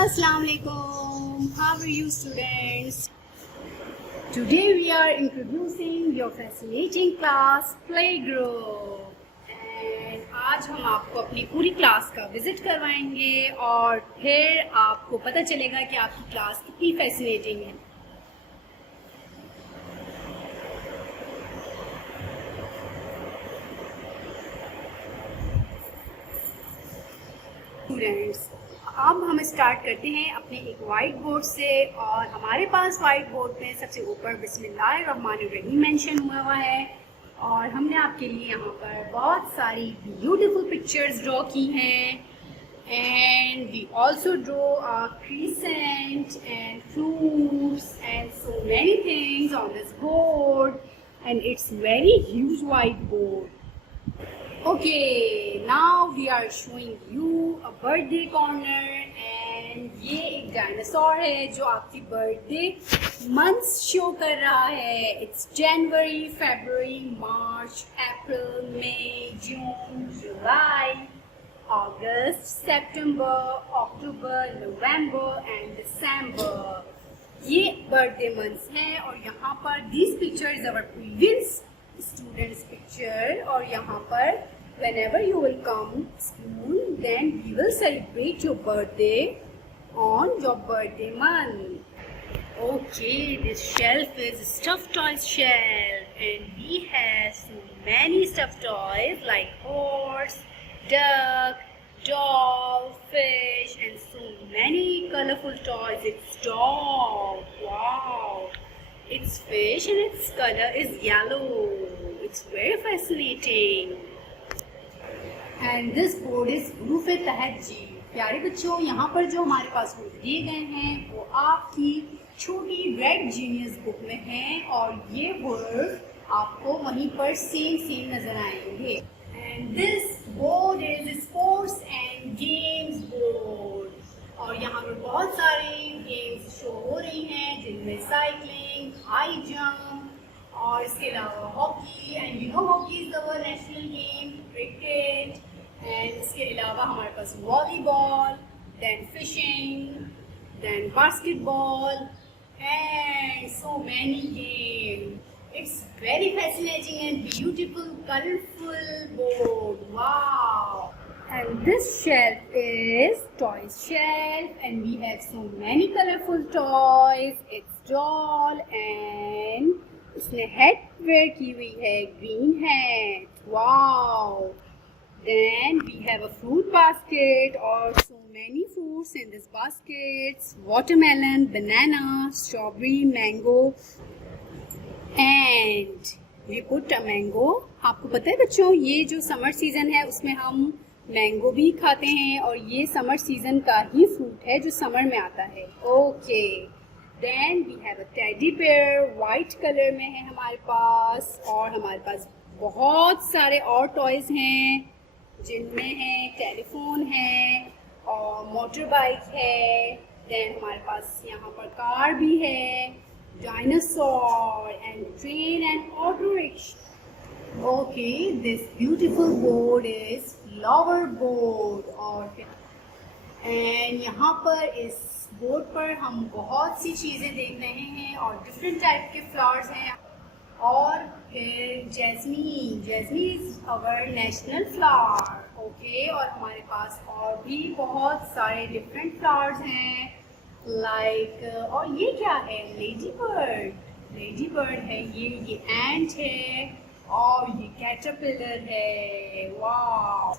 Assalamu alaikum. How are you students? Today we are introducing your fascinating class Playgroup. And आज हम आपको अपनी पूरी क्लास का विजिट करवाएंगे और फिर आपको पता चलेगा कि आपकी क्लास कितनी फैसिनेटिंग है। स्टूडेंट्स, अब हम स्टार्ट करते हैं अपने एक वाइट बोर्ड से और हमारे पास वाइट बोर्ड पे सबसे ऊपर बिस्मिल्लाहिर्रहमानिर्रहीम मेंशन हुआ है और हमने आपके लिए यहाँ पर बहुत सारी ब्यूटीफुल पिक्चर्स ड्रॉ की हैं and we also draw a crescent and fruits and so many things on this board and it's very huge white board. Okay, now we are showing you a birthday corner and ये एक dinosaur है जो आपकी birthday months show कर रहा है. It's January, February, March, April, May, June, July, August, September, October, November and December. ये birthday months हैं और यहाँ पर this picture is our previous students picture और यहाँ पर whenever you will come school then we will celebrate your birthday on your birthday month. Okay, this shelf is stuffed toys shelf and we have so many stuffed toys like horse, duck, doll, fish and so many colorful toys. It's dog. Wow. It's fish and its color is yellow. It's very fascinating. And this board is Huruf Tahajji. प्यारे बच्चों, यहाँ पर जो हमारे पास board दिए गए हैं वो आपकी छोटी रेड जीनियस बुक में हैं और ये वर्ड आपको वहीं पर सेम नजर आएंगे. And this board is sports and games board. और यहाँ पर बहुत सारे गेम्स शो हो रही हैं जिनमें साइकिलिंग, हाई जंप और इसके अलावा hockey and you know hockey is our national game, cricket and इसके अलावा हमारे पास volleyball, then fishing, then basketball and so many game. It's very fascinating and beautiful colourful board. Wow. And this shelf is toys shelf and we have so many colorful toys. It's doll and इसने hat wear की हुई है, green hat. Wow. Then we have a fruit basket or so many fruits in this baskets. Watermelon, banana, strawberry, mango and we put a mango. आपको पता है बच्चों, ये जो समर सीजन है उसमें हम मैंगो भी खाते हैं और ये समर सीजन का ही फ्रूट है जो समर में आता है. Okay, then we have a teddy bear, white colour में है हमारे पास और हमारे पास बहुत सारे और टॉयज हैं जिनमें है टेलीफोन है और मोटर बाइक है. देन हमारे पास यहाँ पर कार भी है, dinosaur and train and auto rickshaw. Okay, this beautiful board is flower board and यहाँ पर इस बोर्ड पर हम बहुत सी चीज़ें देख रहे हैं और डिफरेंट टाइप के फ्लावर्स हैं और फिर jasmine is our national flower. Okay, और हमारे पास और भी बहुत सारे डिफरेंट फ्लावर्स हैं लाइक और ये क्या है, लेडी बर्ड है, ये एंट है और ये कैटरपिलर है. वाव.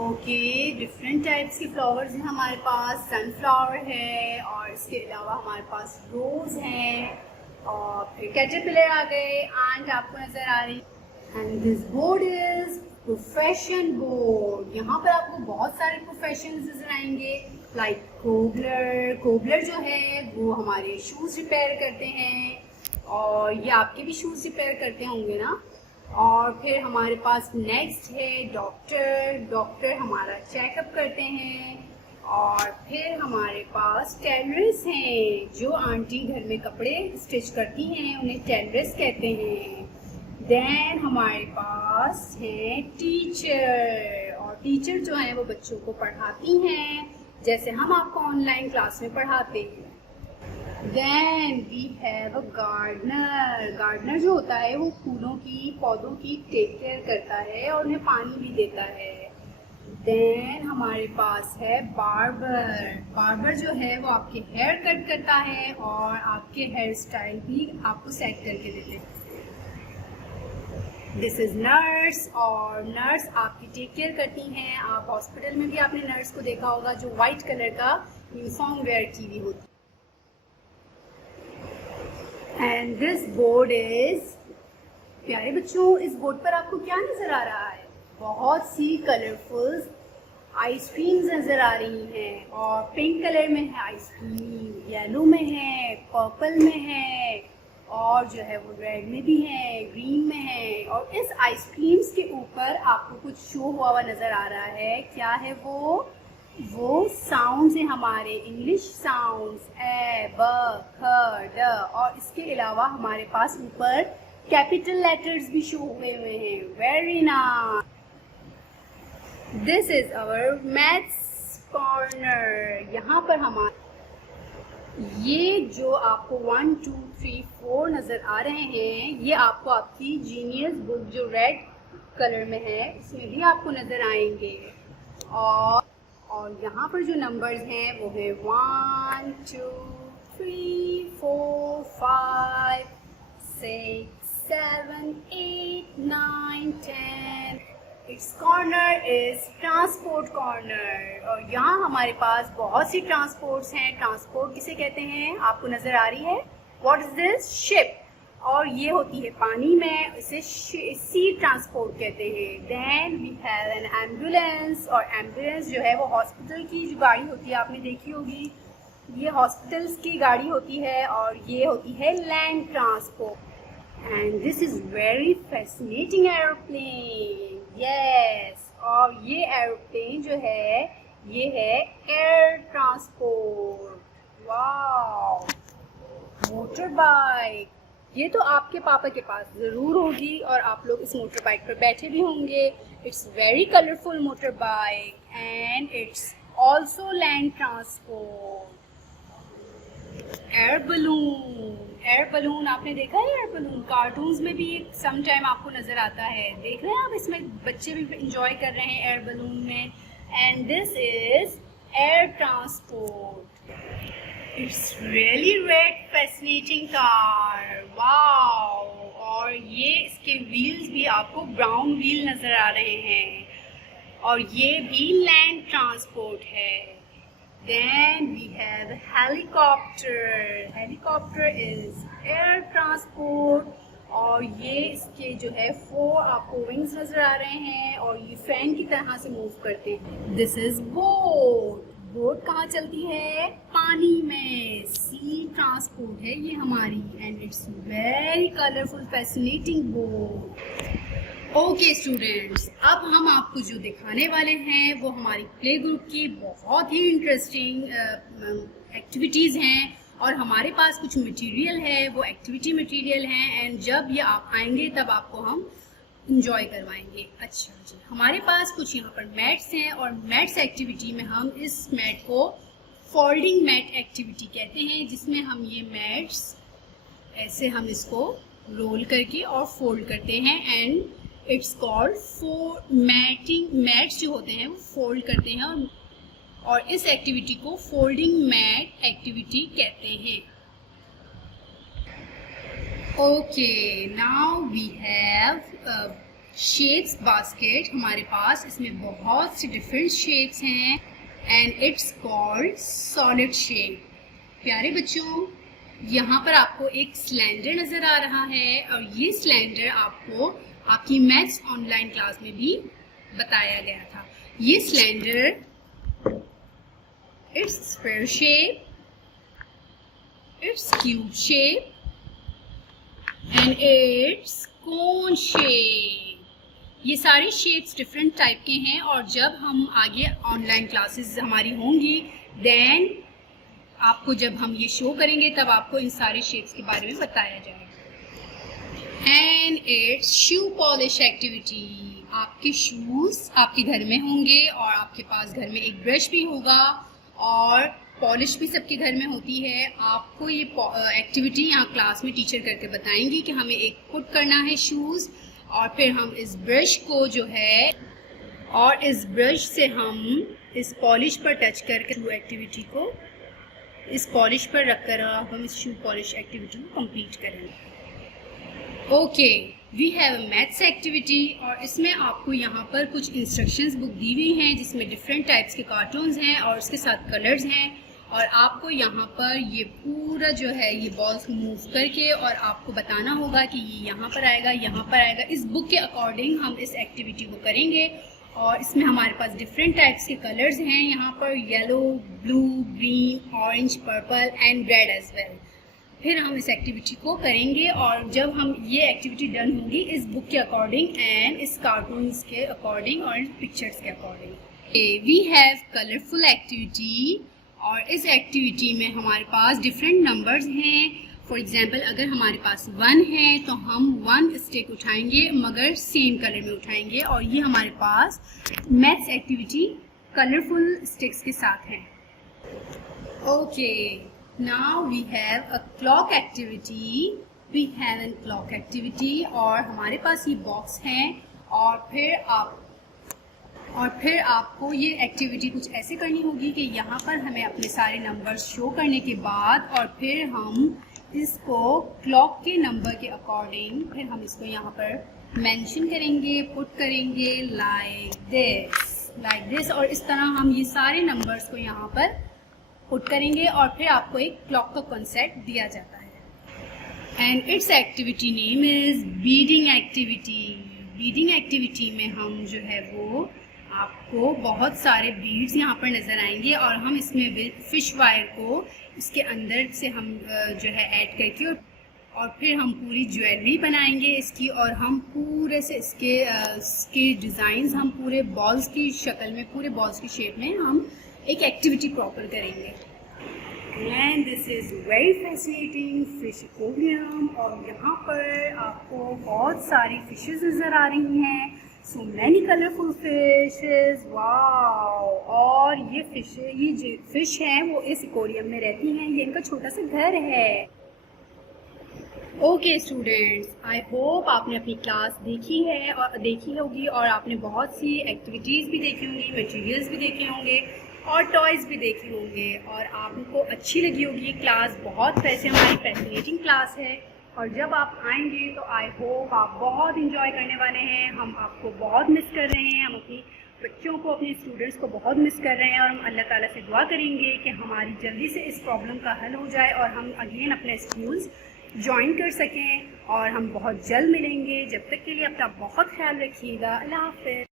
ओके, डिफरेंट टाइप्स के फ्लावर्स हैं हमारे पास. सनफ्लावर है और इसके अलावा हमारे पास रोज हैं और फिर कैटरपिलर आ गए, एंड आपको नजर आ रही. And this board is profession board. यहाँ पर आपको बहुत सारे प्रोफेशन नजर आएंगे लाइक कोबलर जो है वो हमारे शूज रिपेयर करते हैं और ये आपके भी शूज रिपेयर करते होंगे ना. और फिर हमारे पास नेक्स्ट है डॉक्टर हमारा चेकअप करते हैं. और फिर हमारे पास टेलर्स हैं जो आंटी घर में कपड़े स्टिच करती हैं, उन्हें टेलर्स कहते हैं. देन हमारे पास है टीचर, और टीचर जो है वो बच्चों को पढ़ाती हैं जैसे हम आपको ऑनलाइन क्लास में पढ़ाते हैं। Then we have a gardener. Gardener जो होता है वो फूलों की, पौधों की टेक केयर करता है और उन्हें पानी भी देता है। देन हमारे पास है बार्बर। बार्बर जो है वो आपके हेयर कट करता है और आपके हेयर स्टाइल भी आपको सेट करके देते हैं। दिस इज नर्स, और नर्स आपकी टेक केयर करती हैं। आप हॉस्पिटल में भी आपने नर्स को देखा होगा जो व्हाइट कलर का यूनिफॉर्म वेयर की हुई होती है। एंड दिस बोर्ड इज, प्यारे बच्चों इस बोर्ड पर आपको क्या नजर आ रहा है? बहुत सी कलरफुल आइसक्रीम्स नजर आ रही हैं, और पिंक कलर में है आइसक्रीम, येलो में है, पर्पल में है, और जो है वो रेड में भी है, ग्रीन में है। और इस आइसक्रीम्स के ऊपर आपको कुछ शो हुआ हुआ नजर आ रहा है। क्या है वो साउंड्स हैं हमारे, इंग्लिश साउंड्स, ए, ब, ख, ड, और इसके अलावा हमारे पास ऊपर कैपिटल लेटर्स भी शो हुए हैं। Very nice. This is our maths corner. यहाँ पर हमारे ये जो आपको 1, 2, 3, 4 नज़र आ रहे हैं, ये आपको आपकी जीनियस बुक जो रेड कलर में है इसमें भी आपको नज़र आएंगे। और यहाँ पर जो नंबर्स हैं वो है 1, 2, 3, 4, 5, 6, 7, 8, 9, 10। It's corner is transport corner, और यहाँ हमारे पास बहुत सी ट्रांसपोर्ट्स हैं। ट्रांसपोर्ट किसे कहते हैं आपको नजर आ रही है? What is this? शिप। और ये होती है पानी में, इसे सी ट्रांसपोर्ट कहते हैं। Then we have an ambulance, और एम्बुलेंस जो है वो हॉस्पिटल की जो गाड़ी होती है आपने देखी होगी, ये हॉस्पिटल्स की गाड़ी होती है, और ये होती है land transport. And this is very fascinating aeroplane. Yes, और ये एरोप्लेन जो है ये है air transport. Wow. Motor bike, ये तो आपके पापा के पास ज़रूर होगी और आप लोग इस मोटर बाइक पर बैठे भी होंगे। It's very colourful motor bike and it's also land transport. Air balloon, air balloon आपने देखा है? एयर बलून कार्टून्स में भी सम टाइम आपको नजर आता है। देख रहे हैं आप, इसमें बच्चे भी इंजॉय कर रहे हैं एयर बलून में। And this is air transport. It's really red fascinating car. Wow. और ये इसके व्हील्स भी आपको ब्राउन व्हील नजर आ रहे हैं, और ये भी लैंड ट्रांसपोर्ट है। Then we have helicopter. Helicopter is air transport, और ये इसके जो है 4 आपको विंग्स नजर आ रहे हैं, और ये फैन की तरह से मूव करते हैं। This is boat. बोट कहाँ चलती है? पानी में। सी ट्रांसपोर्ट है ये हमारी, and it's very colourful fascinating boat. Okay students, अब हम आपको जो दिखाने वाले हैं वो हमारी प्ले ग्रुप की बहुत ही इंटरेस्टिंग एक्टिविटीज़ हैं, और हमारे पास कुछ मटेरियल है, वो एक्टिविटी मटेरियल हैं, एंड जब ये आप आएंगे तब आपको हम इंजॉय करवाएंगे। अच्छा जी, हमारे पास कुछ यहाँ पर मैट्स हैं, और मैट्स एक्टिविटी में हम इस मैट को फोल्डिंग मैट एक्टिविटी कहते हैं, जिसमें हम ये मैट्स ऐसे हम इसको रोल करके और फोल्ड करते हैं, and it's called matting. Mats जो होते हैं वो फोल्ड करते हैं, और इस एक्टिविटी को फोल्डिंग मैट एक्टिविटी कहते हैं। Okay, now we have shapes basket हमारे पास। इसमें बहुत सी डिफरेंट शेप्स हैं, and it's called solid shape. प्यारे बच्चों, यहाँ पर आपको एक सिलेंडर नज़र आ रहा है, और ये सिलेंडर आपको आपकी मैथ्स ऑनलाइन क्लास में भी बताया गया था। ये cylinder its square shape, it's cube shape, and it's cone shape. ये सारी शेप्स डिफरेंट टाइप के हैं, और जब हम आगे ऑनलाइन क्लासेस हमारी होंगी, देन आपको जब हम ये शो करेंगे तब आपको इन सारे शेप्स के बारे में बताया जाएगा। And it's shoe polish activity. आपके शूज आपके घर में होंगे, और आपके पास घर में एक ब्रश भी होगा, और पॉलिश भी सबके घर में होती है। आपको ये एक्टिविटी यहाँ क्लास में टीचर करके बताएंगी कि हमें एक पुट करना है शूज़, और फिर हम इस ब्रश को जो है और इस ब्रश से हम इस पॉलिश पर टच करके शू एक्टिविटी को इस पॉलिश पर रखकर हम इस शू पॉलिश एक्टिविटी को कंप्लीट करेंगे। Okay, we have a maths activity, और इसमें आपको यहाँ पर कुछ इंस्ट्रक्शंस बुक दी हुई हैं जिसमें डिफरेंट टाइप्स के कार्टून्स हैं और उसके साथ कलर्स हैं, और आपको यहाँ पर ये पूरा जो है ये बॉल्स मूव करके और आपको बताना होगा कि ये यहाँ पर आएगा, यहाँ पर आएगा। इस बुक के अकॉर्डिंग हम इस एक्टिविटी को करेंगे, और इसमें हमारे पास डिफरेंट टाइप्स के कलर्स हैं यहाँ पर, yellow, blue, green, orange, purple and red as well. फिर हम इस एक्टिविटी को करेंगे, और जब हम ये एक्टिविटी डन होगी इस बुक के अकॉर्डिंग एंड इस कार्टून्स के अकॉर्डिंग और पिक्चर्स के according. We have colourful activity, और इस एक्टिविटी में हमारे पास डिफरेंट नंबर्स हैं। फॉर एग्जाम्पल, अगर हमारे पास 1 है तो हम 1 स्टिक उठाएंगे मगर सेम कलर में उठाएंगे, और ये हमारे पास मैथ्स एक्टिविटी कलरफुल स्टिक्स के साथ है। Okay, now we have a clock activity. We have an clock activity, और हमारे पास ये बॉक्स हैं, और फिर आपको ये एक्टिविटी कुछ ऐसे करनी होगी कि यहाँ पर हमें अपने सारे नंबर्स शो करने के बाद, और फिर हम इसको क्लॉक के नंबर के अकॉर्डिंग फिर हम इसको यहाँ पर मेंशन करेंगे, पुट करेंगे लाइक दिस, और इस तरह हम ये सारे नंबर्स को यहाँ पर पुट करेंगे, और फिर आपको एक क्लॉक का कॉन्सेप्ट दिया जाता है। And it's activity name is beading activity. Beading activity में हम जो है वो आपको बहुत सारे बीड्स यहाँ पर नज़र आएंगे, और हम इसमें फिश वायर को इसके अंदर से हम जो है ऐड करके और फिर हम पूरी ज्वेलरी बनाएंगे इसकी, और हम पूरे से इसके डिज़ाइंस हम पूरे बॉल्स की शक्ल में, पूरे बॉल्स की शेप में हम एक एक्टिविटी प्रॉपर करेंगे। And this is very fascinating fish aquarium, और यहाँ पर आपको बहुत सारी फिशेस नज़र आ रही हैं। So many colourful fishes, wow. और ये जो फिश हैं वो इस एक्वेरियम में रहती हैं, ये इनका छोटा सा घर है। ओके स्टूडेंट्स, आई होप आपने अपनी क्लास देखी होगी, और आपने बहुत सी एक्टिविटीज़ भी देखी होंगी, मटेरियल्स भी देखे होंगे, और टॉयज़ भी देखे होंगे, और आपको अच्छी लगी होगी ये क्लास। बहुत वैसे हमारी फैसिनेटिंग क्लास है, और जब आप आएंगे तो आई होप आप बहुत इंजॉय करने वाले हैं। हम आपको बहुत मिस कर रहे हैं, हम अपनी बच्चों को, अपने स्टूडेंट्स को बहुत मिस कर रहे हैं, और हम अल्लाह ताला से दुआ करेंगे कि हमारी जल्दी से इस प्रॉब्लम का हल हो जाए और हम अगेन अपने स्कूल्स ज्वाइन कर सकें, और हम बहुत जल्द मिलेंगे। जब तक के लिए अपना बहुत ख्याल रखिएगा। अल्लाह हाफ़िज़।